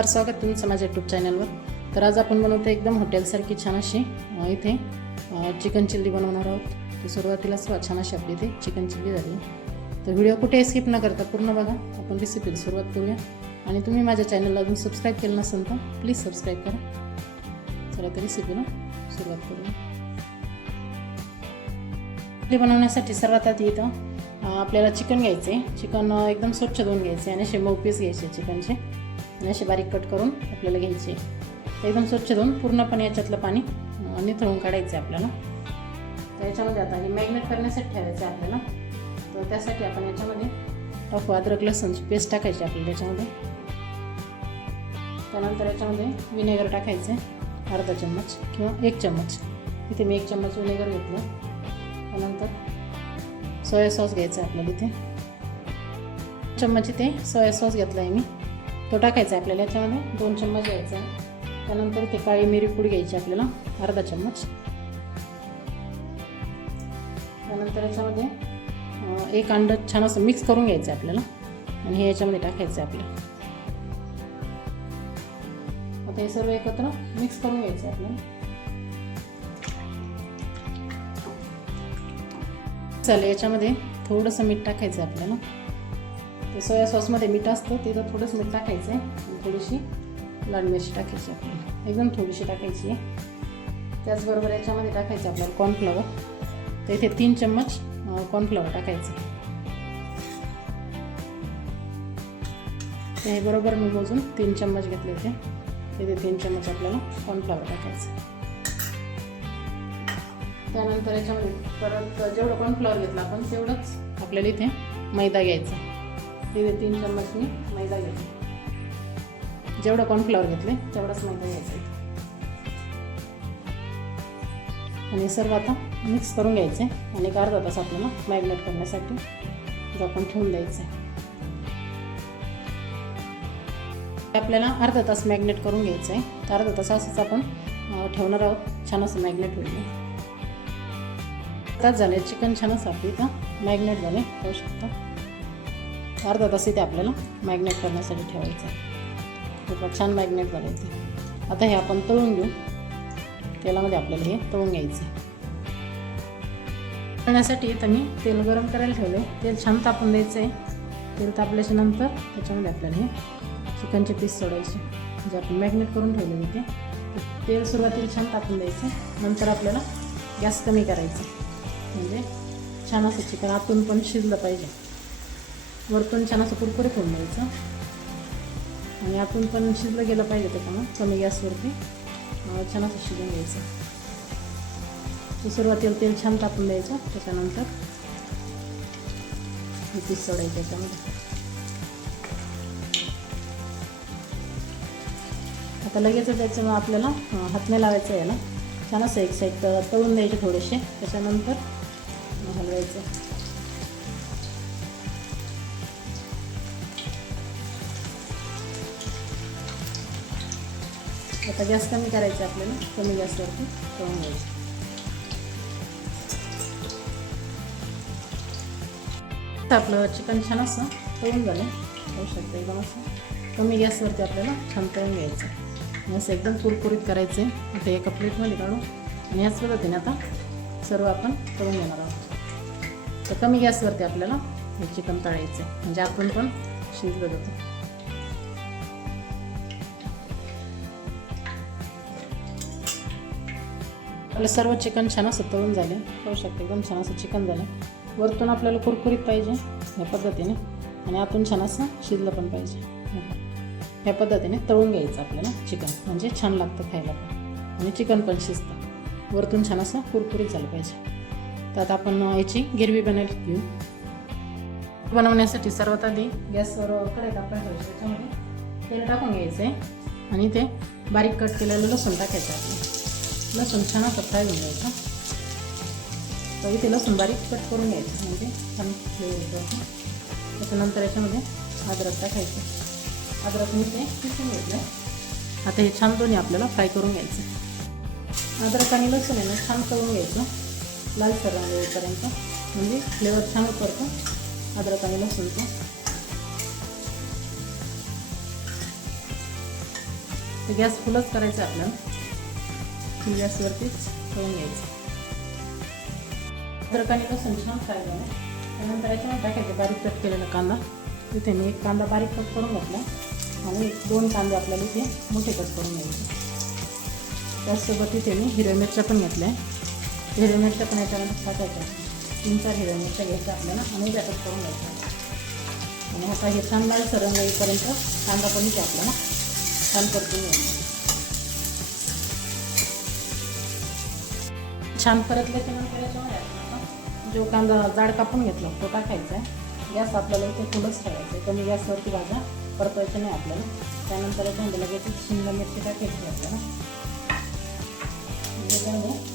नमस्कार स्वागत तुमचं माझ्या यूट्यूब चॅनलवर तर आज आपण बनवतो एकदम हॉटेलसारखी छान अशी इथे चिकन चिल्ली बनवणार आहोत. तर सुरुवातीलाच वा- छान अशी आपली इथे चिकन चिल्ली झाली. तर व्हिडिओ कुठे स्किप न करता पूर्ण बघा. आपण रेसिपीला सुरुवात करूया. आणि तुम्ही माझ्या चॅनलला अजून सबस्क्राईब केलं नसेल तर प्लीज सबस्क्राईब करा. चला तर रेसिपीला सुरुवात करूया. चिल्ली बनवण्यासाठी सर्वात आधी इथं आपल्याला चिकन घ्यायचे चिकन एकदम स्वच्छ धुवून घ्यायचे आणि असे मऊ पीस घ्यायचे चिकनचे असे बारीक कट करून आपल्याला घ्यायचे. एकदम स्वच्छ धुवून पूर्णपणे याच्यातलं पाणी निथळून काढायचं आहे आपल्याला. तर याच्यामध्ये आता हे मॅग्नेट करण्यासाठी ठेवायचं आहे आपल्याला. तर त्यासाठी आपण याच्यामध्ये टाकू अद्रक लसूणची पेस्ट टाकायची आपल्याला याच्यामध्ये. त्यानंतर याच्यामध्ये विनेगर टाकायचे अर्धा चम्मच किंवा एक चम्मच. इथे मी एक चम्मच विनेगर घेतलं. त्यानंतर सोया सॉस घ्यायचा आहे आपल्याला इथे. चम्मच इथे सोया सॉस घेतला आहे मी. तो टाकायचा आहे आपल्याला याच्यामध्ये. दोन चम्मच घ्यायचा त्यानंतर ते काळी मिरी पूड घ्यायची आपल्याला. अर्धा चम्मच. त्यानंतर याच्यामध्ये एक अंड छान असं मिक्स करून घ्यायचं आहे आपल्याला. आणि हे याच्यामध्ये टाकायचं आहे आपल्याला आता हे सर्व एकत्र मिक्स करून घ्यायचं आहे आपल्याला. चालेल याच्यामध्ये थोडंसं मीठ टाकायचं आहे आपल्याला. ते सोया सॉसमध्ये मीठ असतं तिथं थोडंच मीठ टाकायचं आहे थोडीशी लाल मिरची टाकायची आपल्याला एकदम थोडीशी टाकायची. आहे त्याचबरोबर याच्यामध्ये टाकायचं आपल्याला कॉर्नफ्लॉवर तर इथे तीन चम्मच कॉर्नफ्लॉवर टाकायचं. ते बरोबर मी मोजून तीन चम्मच घेतले होते. तिथे तीन चम्मच आपल्याला कॉर्नफ्लॉवर टाकायचं. त्यानंतर याच्यामध्ये परत जेवढं कॉर्नफ्लॉवर घेतलं आपण तेवढंच आपल्याला इथे मैदा घ्यायचा. तिथे तीन चम्मच मी मैदा घेतला. जेवढं कॉर्नफ्लॉवर घेतले तेवढाच मैदा घ्यायचा आणि सर्व आता मिक्स करून घ्यायचे. आणि एक अर्धा तास आपल्याला मॅरिनेट करण्यासाठी झाकून ठेवून द्यायचं आहे. आपल्याला अर्धा तास मॅग्नेट करून घ्यायचं आहे. तर अर्धा तास असंच आपण ठेवणार आहोत. छान असं मॅग्नेट होईल. तास झाले चिकन छान असं आपली इथं मॅग्नेट झाले. पाहू शकता. अर्धा तास इथे आपल्याला मॅग्नेट करण्यासाठी ठेवायचं आहे. खूप छान मॅग्नेट करायचं इथे. आता हे आपण तळून घेऊ. तेलामध्ये आपल्याला हे तळून घ्यायचं आहे. तळण्यासाठी इथं मी तेल गरम करायला ठेवले तेल छान तापून द्यायचं आहे तेल तापल्याच्या नंतर त्याच्यामध्ये आपल्याला हे चिकनचे पीस सोडायचे. जे आपण मॅग्नेट करून ठेवले होते. तेल सुरुवातीला छान तापून द्यायचं. नंतर आपल्याला गॅस कमी करायचा. म्हणजे छान असं चिकन आतून पण शिजलं पाहिजे. वरतून छान असं कुरकुरे करून द्यायचं. आणि आतून पण शिजलं गेलं पाहिजे त्याच्यामुळं. कमी गॅसवरती छान असं शिजून घ्यायचं. तर सुरुवातीला तेल छान टाकून द्यायचं त्याच्यानंतर पीस सोडायचं त्याच्यामध्ये. आता लगेच त्याचं आपल्याला हातने हात नाही लावायचं याला. छान असं एक साईड तळून द्यायचे थोडेसे. त्याच्यानंतर हलवायचं. आता गॅस कमी करायचा आपल्याला कमी गॅसवरती तळून घ्यायचं. आपलं चिकन छान असं तळून झालं. होऊ शकतं एकदम असं. कमी गॅसवरती आपल्याला छान तळून घ्यायचं असं एकदम कुरकुरीत करायचं आहे. आता एका प्लेटमध्ये काढू. आणि ह्याच पद्धतीने आता सर्व आपण तळून घेणार आहोत. तर कमी गॅसवरती आपल्याला हे चिकन तळायचं आहे. म्हणजे आपण पण शिजलं जातं. आपलं सर्व चिकन छान असं तळून झाले. पाहू शकतो एकदम छान असं चिकन झालं. वरतून आपल्याला कुरकुरीत पाहिजे ह्या पद्धतीने. आणि आतून छान असं शिजलं पण पाहिजे. ह्या पद्धतीने तळून घ्यायचं आपल्याला चिकन. म्हणजे छान लागतं खायला पण. आणि चिकन पण शिजतं. वरतून छान असं कुरकुरीत झालं पाहिजे. तर आता आपण याची गिरवी बनायला घेऊ. बनवण्यासाठी सर्वात आधी गॅसवर कढई तापवायला त्याच्यामध्ये तेल टाकून घ्यायचं आहे आणि ते बारीक कट केलेलं लसूण टाकायचं लसूण छान असं फ्राय होऊन जायचं तर इथे लसूण बारीक कट करून घ्यायचं म्हणजे छान फ्लेवर त्याच्यानंतर याच्यामध्ये अद्रक टाकायचं अद्रक मी ते किसून घेतलं आता हे छान दोन्ही आपल्याला फ्राय करून घ्यायचं अद्रक आणि लसूण आहे ना छान करून घ्यायचं लालसर रंग येईपर्यंत म्हणजे फ्लेवर छान उतरतो अद्रक आणि लसूणचं गॅस फुलच करायचं आपल्याला गॅसवरतीच करून घ्यायचं. अद्रक आणि लसूण छान फ्राय झालं. त्यानंतर याच्यामध्ये टाकायचं बारीक कट केलेला कांदा. तिथे मी एक कांदा बारीक कट करून घेतला आणि एक दोन कांदे आपल्याला इथे मोठे कट करून घ्यायचे. त्याचसोबत तिथे मी हिरव्या मिरच्या पण घेतल्या. हिरव्या मिरच्या पण याच्यामध्ये टाकायच्या. तीन चार हिरव्या मिरच्या घ्यायच्या आपल्याला आणि त्या कट करून घ्यायच्या. आणि आता हे छान लाल सरंग येईपर्यंत कांदा पण इथे आपल्याला छान परतून घ्यायचा छान परतल्याच्या नंतर याच्यामध्ये जो कांदा जाड कापून घेतला तो टाकायचा आहे. गॅस आपल्याला इथे थोडंच ठेवायचं आहे. कमी गॅसवरती भाजा परतवायच्या नाही आपल्याला. त्यानंतर याच्यामध्ये लगेच शिमला मिरची टाकायची आपल्याला.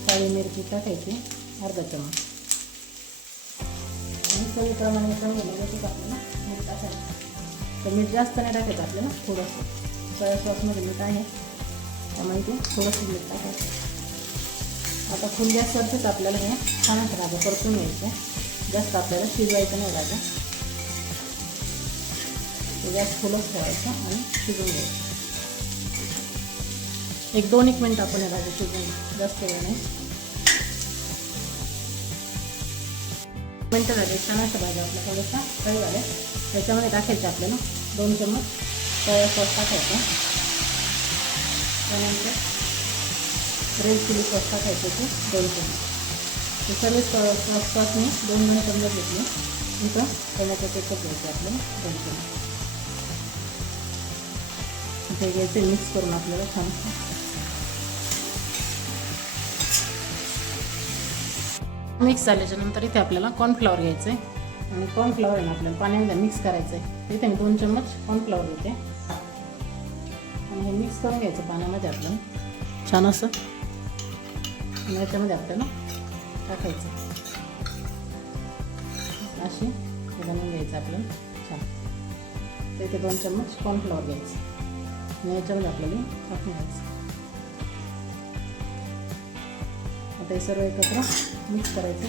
काळी मिरची टाकायची अर्धा चमच. आणि चवीप्रमाणे याच्यामध्ये लगेच आपल्याला. मीठ टाकायचं. तर मीठ जास्त नाही टाकायचं आपल्याला थोडंसं. सोया सॉसमध्ये मीठ आहे. त्यामुळे ते थोडंसं मीठ टाकायचं. आता फुल गॅसवरतीच आपल्याला हे छानच राहतं भाज्या परतून घ्यायचं. जास्त आपल्याला शिजवायचं नाही राहतं गॅस फुलच ठेवायचं आणि शिजवून घ्यायचं. एक दोन एक मिनटं आपण हे भाज्या शिजवून जास्त वेळ नाही. मिनटं झाले. छान भाज्या आपल्या थोड्याशा फ्राय झाल्या त्याच्यामध्ये टाकायचं आपल्याला दोन चम्मच. सोया सॉस टाकायचा. त्यानंतर रेड चिली सॉस टाकायचं ते दोन चम्मच हे सर्व सॉस सॉस मी दोन दोन चम्मच घेतले. इथं टोमॅटो केचप घ्यायचं आपल्याला दोन चम्मच इथे घ्यायचं मिक्स करून आपल्याला छान मिक्स झाल्याच्यानंतर इथे आपल्याला कॉर्नफ्लॉवर घ्यायचं आहे आणि कॉर्नफ्लॉवर आहे ना आपल्याला पाण्यामध्ये मिक्स करायचं आहे इथे मी दोन चम्मच कॉर्नफ्लॉवर घेते. आणि हे मिक्स करून घ्यायचं पाण्यामध्ये आपल्याला छान असं आणि याच्यामध्ये आपल्याला टाकायचं. अशी हे बनवून घ्यायचं आपल्याला छान. तर इथे दोन चम्मच कॉर्नफ्लॉवर घ्यायचं. आणि याच्यामध्ये आपल्याला टाकून घ्यायचं. आता हे सर्व एकत्र मिक्स करायचं.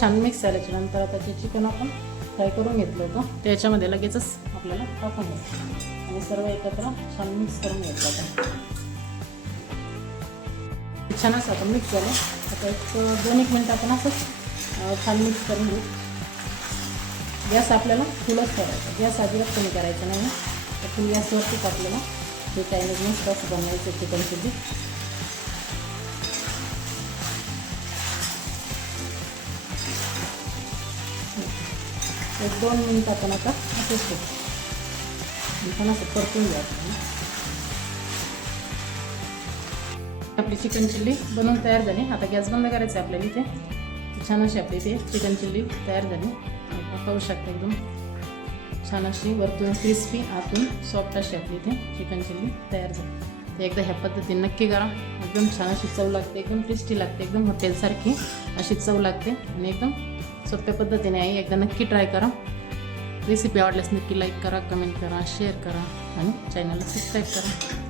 छान मिक्स झाल्याच्यानंतर आता जे चिकन आपण फ्राय करून घेतलं होतं. त्याच्यामध्ये लगेचच आपल्याला टाकून घ्यायचं आणि सर्व एकत्र छान मिक्स करून घ्यायचं आता छान असं आता मिक्स झालं. आता एक दोन एक मिनटं आपण असंच छान मिक्स करून घेऊ. गॅस आपल्याला फुलच करायचा. गॅस अजिबात कमी करायचा नाही. तर फुल गॅसवरतीच आपल्याला हे चायनीज मस्त असं बनवायचं चिकन चिली एक दोन मिनटं आपण आता असंच करू पण असं परतून घ्या आपली चिकन चिल्ली बनवून तयार झाली. आता गॅस बंद करायचा आहे आपल्याला इथे. छान अशी आपली इथे चिकन चिल्ली तयार झाली. पाहू शकता एकदम छान अशी वरतून क्रिस्पी आतून सॉफ्ट अशी आपली इथे चिकन चिल्ली तयार झाली. तर एकदा ह्या पद्धतीने नक्की करा. एकदम छान अशी चव लागते एकदम टेस्टी लागते एकदम हॉटेलसारखी अशी चव लागते. आणि एकदम सोप्या पद्धतीने आहे एकदा नक्की ट्राय करा. रेसिपी आवडल्यास नक्की लाईक करा कमेंट करा शेअर करा आणि चॅनलला सबस्क्राईब करा